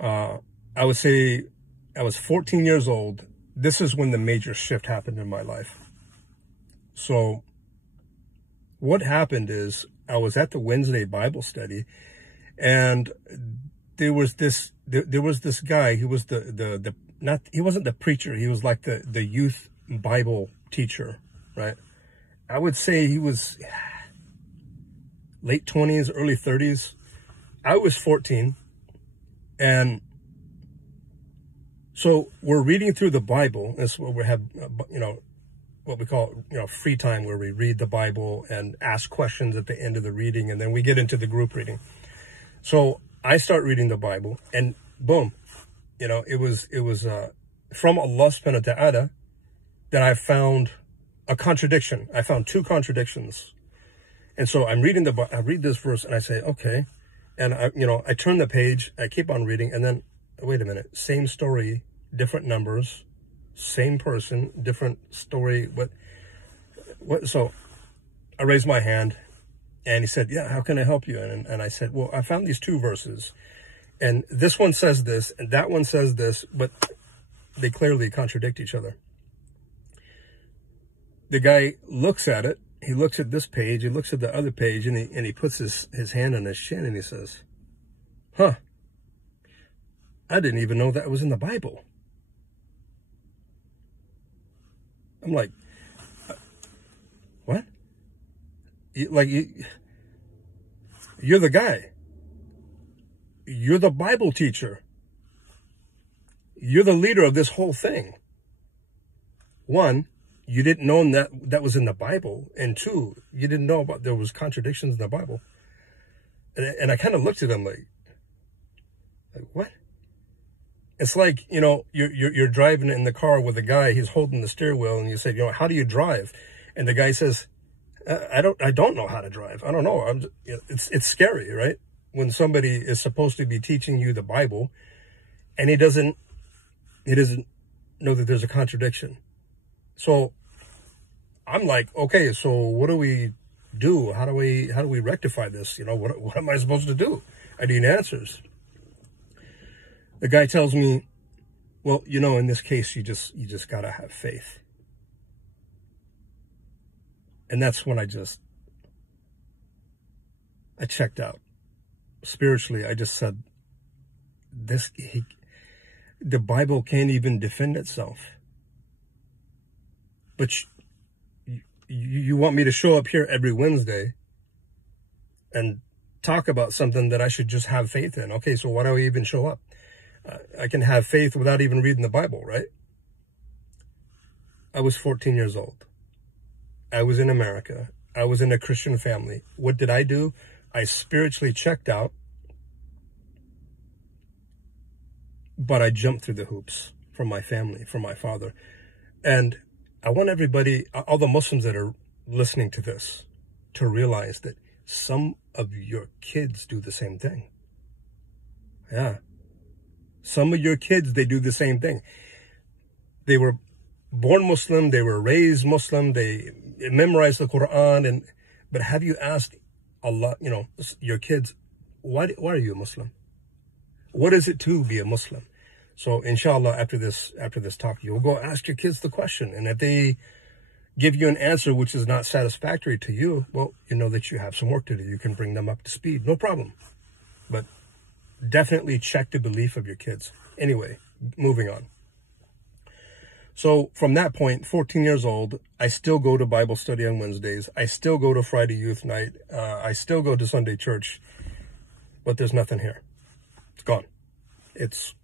I would say I was 14 years old. This is when the major shift happened in my life. So what happened is I was at the Wednesday Bible study, and there was this guy. He was he wasn't the preacher. He was like the youth Bible teacher, right? I would say he was late 20s, early 30s. I was 14. And so we're reading through the Bible. That's what we have, what we call, free time, where we read the Bible and ask questions at the end of the reading. And then we get into the group reading. So I start reading the Bible, and boom, it was from Allah subhanahu wa ta'ala that I found a contradiction. I found two contradictions. And so I'm reading I read this verse and I say, okay. And I turn the page, I keep on reading, and then, wait a minute, same story, different numbers, same person, different story. What? So I raised my hand, and he said, yeah, how can I help you? And I said, well, I found these two verses, and this one says this, and that one says this, but they clearly contradict each other. The guy looks at it. He looks at this page, he looks at the other page, and he puts his hand on his chin, and he says, huh, I didn't even know that was in the Bible. I'm like, what? You're the guy. You're the Bible teacher. You're the leader of this whole thing. One, you didn't know that was in the Bible. And two, you didn't know about there was contradictions in the Bible. And I kind of looked at him like what? It's like, you're driving in the car with a guy, he's holding the steering wheel, and you say, how do you drive? And the guy says, I don't know how to drive. I don't know. It's scary, right? When somebody is supposed to be teaching you the Bible and he doesn't know that there's a contradiction. So I'm like, okay, so what do we do? How do we rectify this? What am I supposed to do? I need answers. The guy tells me, well, in this case, you just gotta have faith. And that's when I checked out. Spiritually, I just said, the Bible can't even defend itself. But you want me to show up here every Wednesday and talk about something that I should just have faith in. Okay, so why do I even show up? I can have faith without even reading the Bible, right? I was 14 years old. I was in America. I was in a Christian family. What did I do? I spiritually checked out, but I jumped through the hoops from my family, from my father. And I want everybody, all the Muslims that are listening to this, to realize that some of your kids do the same thing. Yeah. Some of your kids, they do the same thing. They were born Muslim, they were raised Muslim, they memorized the Quran, but have you asked Allah, your kids, why are you a Muslim? What is it to be a Muslim? So inshallah, after this talk, you'll go ask your kids the question. And if they give you an answer which is not satisfactory to you, well, you know that you have some work to do. You can bring them up to speed, no problem. But definitely check the belief of your kids. Anyway, moving on. So from that point, 14 years old, I still go to Bible study on Wednesdays. I still go to Friday youth night. I still go to Sunday church, but there's nothing here. It's gone. It's